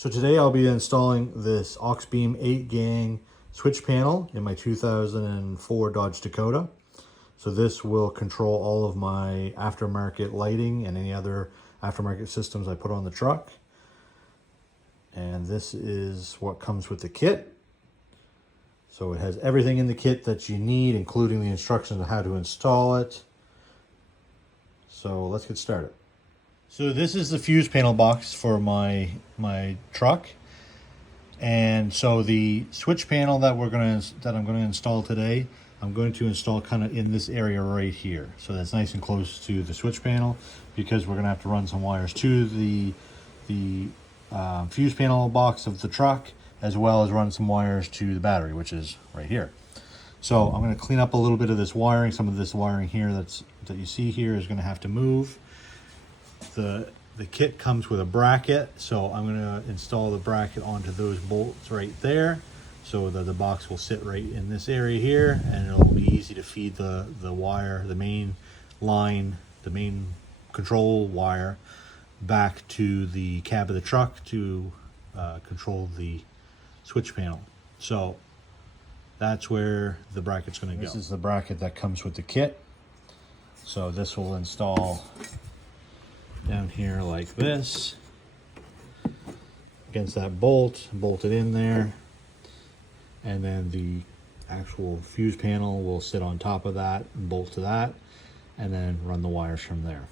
So today I'll be installing this Auxbeam 8-gang switch panel in my 2004 Dodge Dakota. So this will control all of my aftermarket lighting and any other aftermarket systems I put on the truck. And this is what comes with the kit. So it has everything in the kit that you need, including the instructions on how to install it. So let's get started. So this is the fuse panel box for my truck, and so the switch panel that I'm going to install today, I'm going to install kind of in this area right here. So that's nice and close to the switch panel, because we're going to have to run some wires to the fuse panel box of the truck, as well as run some wires to the battery, which is right here. So I'm going to clean up a little bit of this wiring. Some of this wiring here that you see here is going to have to move. The kit comes with a bracket, so I'm going to install the bracket onto those bolts right there, so that the box will sit right in this area here, and it'll be easy to feed the wire, the main line, the main control wire, back to the cab of the truck to control the switch panel. So that's where the bracket's going to go. This is the bracket that comes with the kit. So this will install down here like this against that bolt, bolt it in there, and then the actual fuse panel will sit on top of that and bolt to that, and then run the wires from there.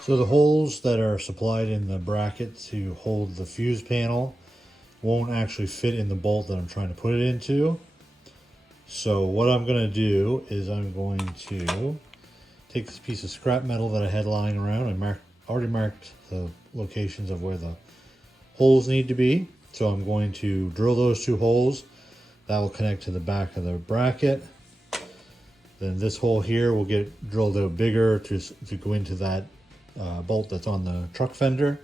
So the holes that are supplied in the bracket to hold the fuse panel won't actually fit in the bolt that I'm trying to put it into. So what I'm going to do is I'm going to take this piece of scrap metal that I had lying around. I already marked the locations of where the holes need to be. So I'm going to drill those two holes. That will connect to the back of the bracket. Then this hole here will get drilled out bigger to go into that bolt that's on the truck fender.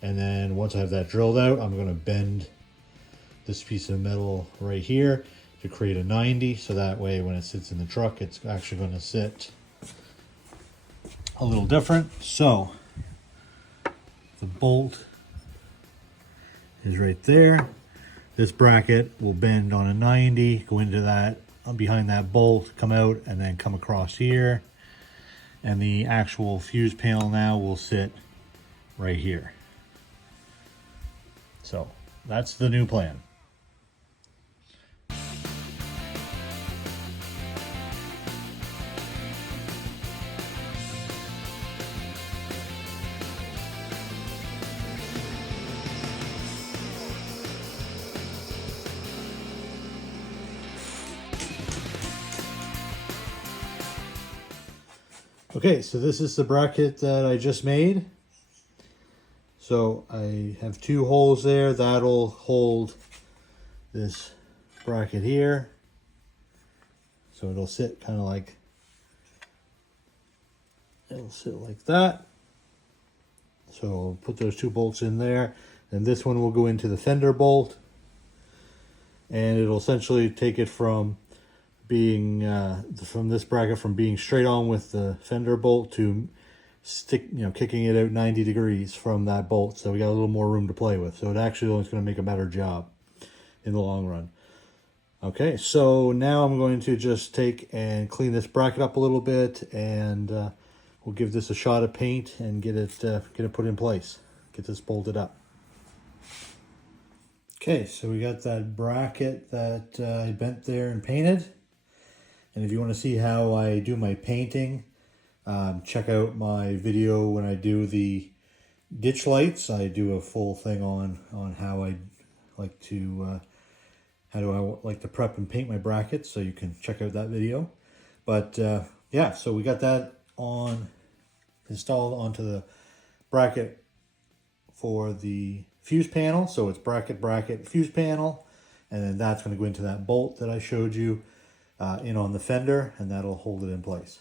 And then once I have that drilled out, I'm going to bend this piece of metal right here to create a 90, so that way when it sits in the truck, it's actually going to sit a little different. So the bolt is right there. This bracket will bend on a 90, go into that, behind that bolt, come out, and then come across here. And the actual fuse panel now will sit right here. So that's the new plan. Okay, so this is the bracket that I just made. So I have two holes there. That'll hold this bracket here. So it'll sit kind of like, it'll sit like that. So I'll put those two bolts in there. And this one will go into the fender bolt. And it'll essentially take it from being from this bracket from being straight on with the fender bolt to kicking it out 90 degrees from that bolt. So we got a little more room to play with. So it actually is going to make a better job in the long run. Okay, so now I'm going to just take and clean this bracket up a little bit, and we'll give this a shot of paint and get it put in place. Get this bolted up. Okay, so we got that bracket that I bent there and painted. And if you want to see how I do my painting, check out my video when I do the ditch lights. I do a full thing on how I like to prep and paint my brackets, so you can check out that video. But yeah, so we got that installed onto the bracket for the fuse panel. So it's bracket, fuse panel, and then that's going to go into that bolt that I showed you in on the fender, and that'll hold it in place.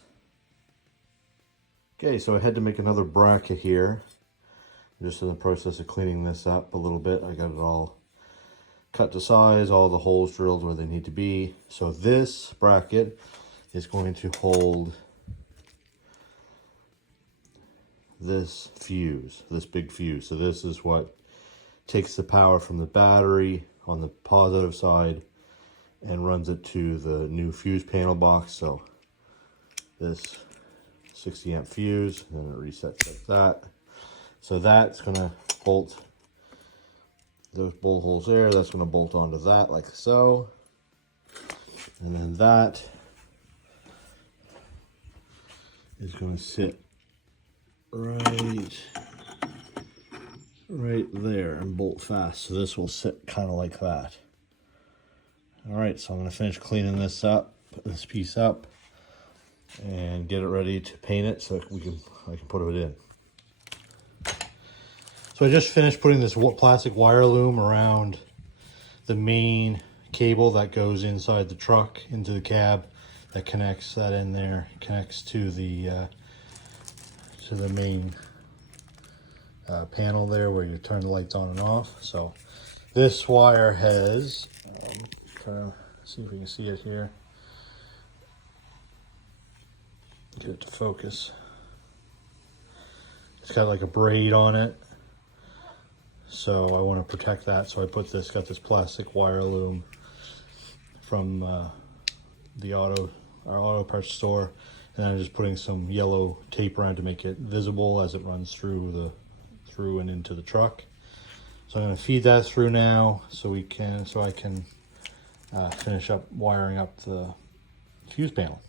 Okay, so I had to make another bracket here. I'm just in the process of cleaning this up a little bit. I got it all cut to size, all the holes drilled where they need to be. So this bracket is going to hold this fuse, this big fuse. So this is what takes the power from the battery on the positive side and runs it to the new fuse panel box. So this 60 amp fuse, and then it resets like that. So that's gonna bolt those bolt holes there. That's gonna bolt onto that like so. And then that is gonna sit right there and bolt fast. So this will sit kind of like that. All right, so I'm gonna finish cleaning this up, put this piece up, and get it ready to paint it so I can put it in. So I just finished putting this plastic wire loom around the main cable that goes inside the truck into the cab, that connects that in there, connects to the main panel there where you turn the lights on and off. So this wire has, try to see if we can see it here. Get it to focus. It's got like a braid on it, so I want to protect that. So I got this plastic wire loom from our auto parts store, and I'm just putting some yellow tape around to make it visible as it runs through and into the truck. So I'm going to feed that through now, so I can finish up wiring up the fuse panel.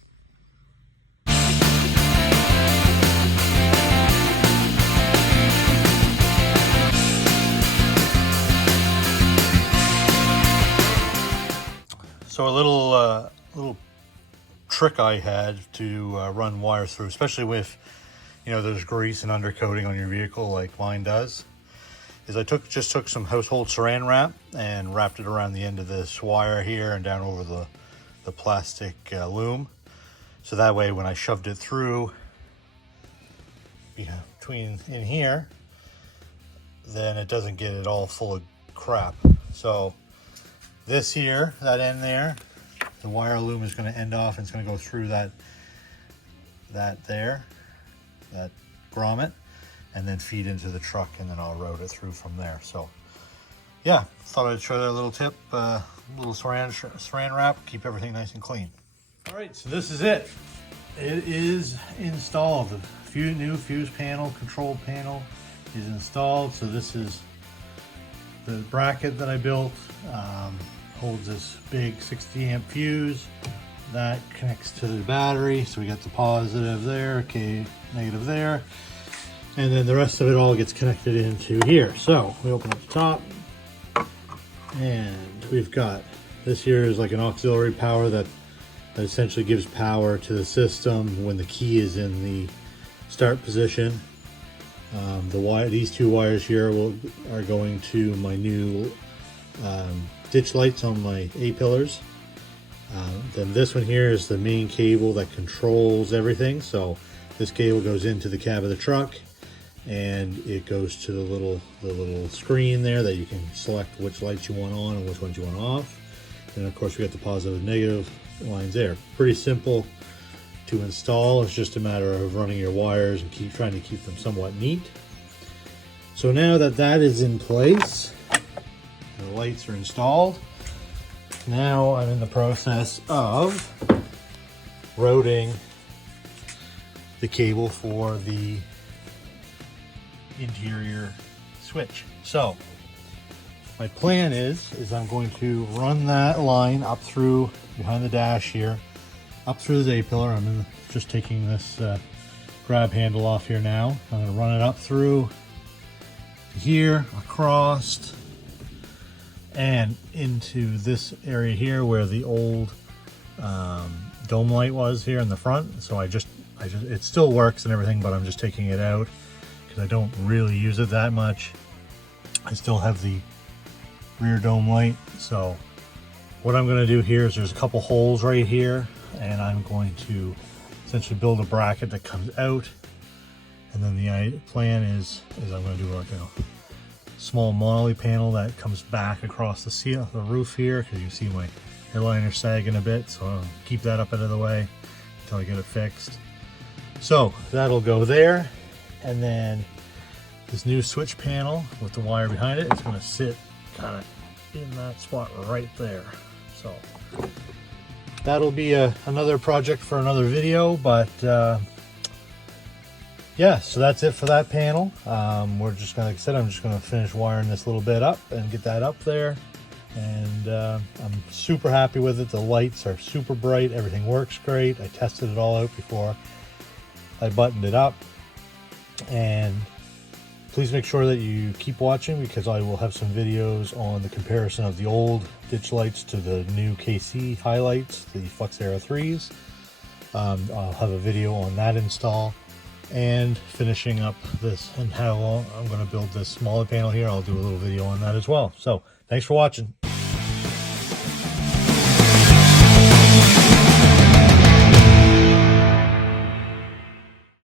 So a little trick I had to run wires through, especially with, there's grease and undercoating on your vehicle like mine does, is I just took some household saran wrap and wrapped it around the end of this wire here and down over the plastic loom. So that way when I shoved it through between in here, then it doesn't get it all full of crap. So this here, that end there, the wire loom is going to end off and it's going to go through that grommet, and then feed into the truck, and then I'll route it through from there. So yeah, thought I'd show that little tip, little saran wrap, keep everything nice and clean. All right, so this is it. It is installed. The new fuse panel, control panel is installed. So this is the bracket that I built. Holds this big 60 amp fuse that connects to the battery. So we got the positive there, okay, negative there, and then the rest of it all gets connected into here. So we open up the top, and we've got this here is like an auxiliary power that essentially gives power to the system when the key is in the start position. These two wires here are going to my new ditch lights on my A-pillars. Then this one here is the main cable that controls everything. So this cable goes into the cab of the truck, and it goes to the little screen there that you can select which lights you want on and which ones you want off. And of course we got the positive and negative lines there. Pretty simple to install. It's just a matter of running your wires and trying to keep them somewhat neat. So now that is in place, the lights are installed. Now I'm in the process of routing the cable for the interior switch. So my plan is I'm going to run that line up through behind the dash here, up through the A-pillar. I'm just taking this grab handle off here now. I'm going to run it up through here, across, and into this area here where the old dome light was here in the front. So it still works and everything, but I'm just taking it out because I don't really use it that much. I still have the rear dome light. So what I'm going to do here is there's a couple holes right here, and I'm going to essentially build a bracket that comes out. And then the plan is I'm going to do like a small monoly panel that comes back across the roof here, because you can see my airliner sagging a bit, so I'll keep that up out of the way until I get it fixed. So that'll go there, and then this new switch panel with the wire behind it, it's going to sit kind of in that spot right there. So that'll be another project for another video, but yeah, so that's it for that panel. We're just gonna, like I said, I'm just gonna finish wiring this little bit up and get that up there. And I'm super happy with it. The lights are super bright. Everything works great. I tested it all out before I buttoned it up. And please make sure that you keep watching, because I will have some videos on the comparison of the old ditch lights to the new KC highlights, the Flux Aero 3s. I'll have a video on that install and finishing up this and how I'm going to build this smaller panel here. I'll do a little video on that as well. So thanks for watching.